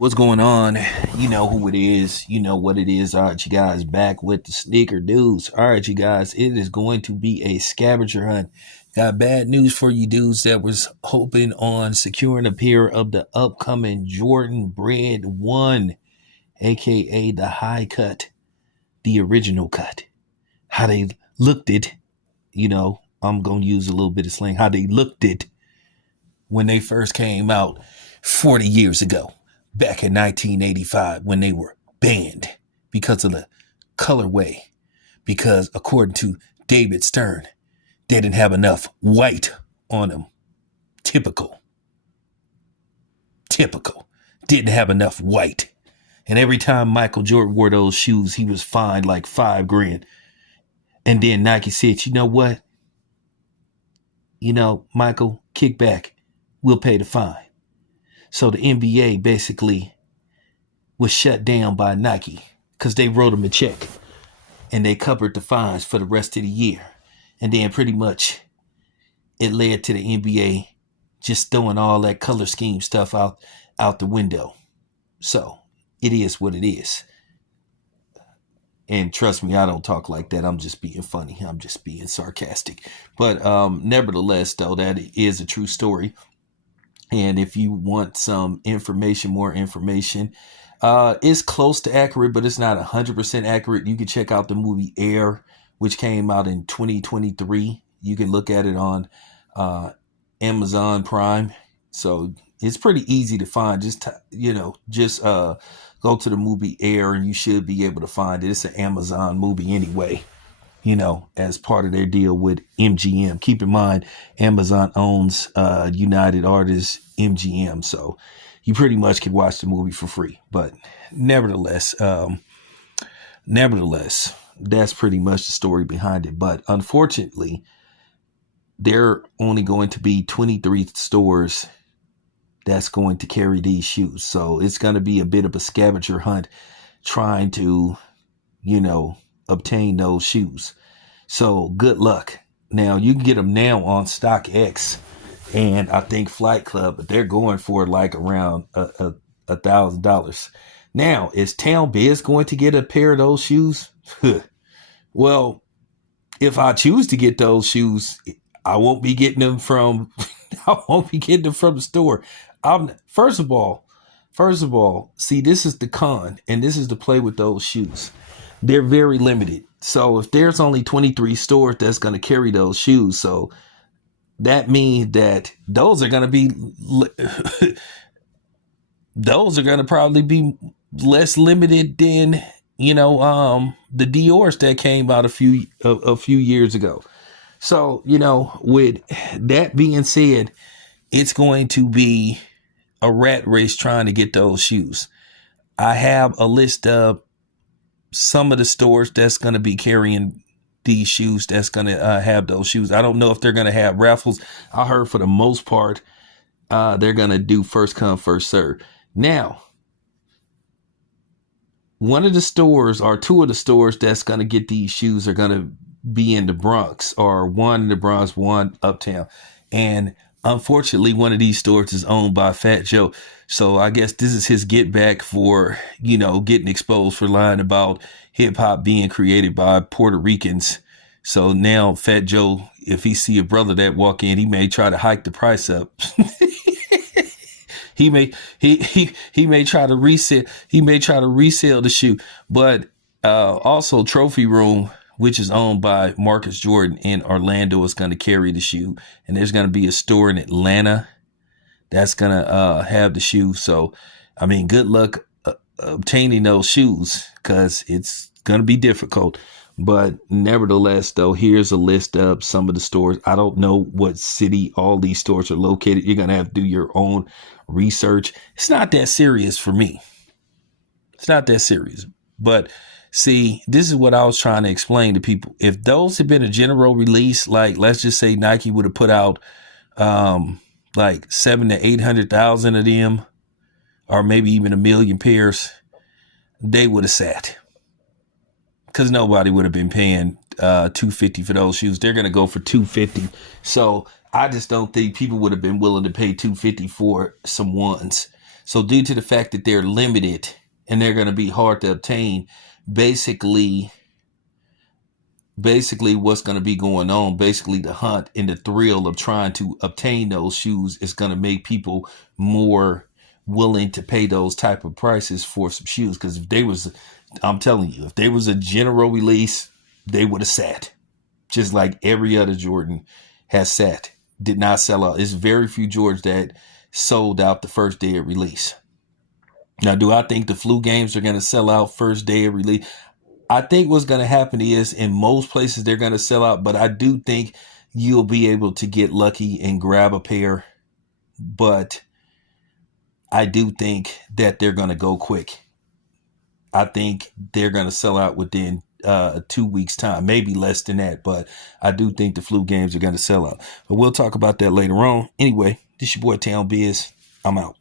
What's going on? You know who it is. You know what it is. All right, you guys, back with the sneaker dudes. All right, you guys, it is going to be a scavenger hunt. Got bad news for you dudes that was hoping on securing a pair of the upcoming Jordan Bread 1, aka the high cut, the original cut. How they looked it, I'm going to use a little bit of slang. How they looked it when they first came out 40 years ago, back in 1985, when they were banned because of the colorway. Because according to David Stern, they didn't have enough white on them. Typical. Didn't have enough white. And every time Michael Jordan wore those shoes, he was fined like $5,000. And then Nike said, you know what? Michael, kick back. We'll pay the fine. So the NBA basically was shut down by Nike because they wrote them a check and they covered the fines for the rest of the year. And then pretty much it led to the NBA just throwing all that color scheme stuff out the window. So it is what it is. And trust me, I don't talk like that. I'm just being funny. I'm just being sarcastic. But nevertheless, though, that is a true story. And if you want some information, more information, it's close to accurate, but it's not 100% accurate. You can check out the movie Air, which came out in 2023. You can look at it on Amazon Prime. So it's pretty easy to find. Just go to the movie Air and you should be able to find it. It's an Amazon movie anyway, as part of their deal with MGM. Keep in mind, Amazon owns United Artists MGM. So you pretty much can watch the movie for free. But nevertheless, that's pretty much the story behind it. But unfortunately, there are only going to be 23 stores that's going to carry these shoes. So it's going to be a bit of a scavenger hunt trying to, obtain those shoes. So good luck. Now you can get them now on StockX and I think Flight Club, but they're going for like around $1,000. Now, is Town Biz going to get a pair of those shoes? Well, if I choose to get those shoes, I won't be getting them from the store. First of all, see, this is the con, and this is the play with those shoes. They're very limited. So if there's only 23 stores that's going to carry those shoes, so that means that those are going to probably be less limited than, the Dior's that came out a few years ago. So, with that being said, it's going to be a rat race trying to get those shoes. I have a list of some of the stores that's going to be carrying these shoes, that's going to have those shoes. I don't know if they're going to have raffles. I heard for the most part, they're going to do first come, first serve. Now, one of the stores or two of the stores that's going to get these shoes are going to be in the Bronx, or one in the Bronx, one uptown. And unfortunately, one of these stores is owned by Fat Joe. So I guess this is his get back for, getting exposed for lying about hip hop being created by Puerto Ricans. So now Fat Joe, if he see a brother that walk in, he may try to hike the price up. He may try to resell. He may try to resell the shoe. But also Trophy Room, which is owned by Marcus Jordan in Orlando, is going to carry the shoe. And there's going to be a store in Atlanta that's going to have the shoe. So, good luck obtaining those shoes, because it's going to be difficult. But nevertheless, though, here's a list of some of the stores. I don't know what city all these stores are located. You're going to have to do your own research. It's not that serious for me. It's not that serious. But see, this is what I was trying to explain to people. If those had been a general release, like let's just say Nike would have put out like 700,000 to 800,000 of them, or maybe even 1 million pairs, they would have sat, because nobody would have been paying $250 for those shoes. They're going to go for $250. So I just don't think people would have been willing to pay $250 for some ones. So due to the fact that they're limited and they're going to be hard to obtain, basically what's going to be going on, basically the hunt and the thrill of trying to obtain those shoes is going to make people more willing to pay those type of prices for some shoes. Because I'm telling you, if there was a general release, they would have sat, just like every other Jordan has sat, did not sell out. It's very few Jordans that sold out the first day of release. Now, do I think the flu games are going to sell out first day of release? I think what's going to happen is in most places they're going to sell out, but I do think you'll be able to get lucky and grab a pair. But I do think that they're going to go quick. I think they're going to sell out within 2 weeks time, maybe less than that. But I do think the flu games are going to sell out. But we'll talk about that later on. Anyway, this your boy Town Biz. I'm out.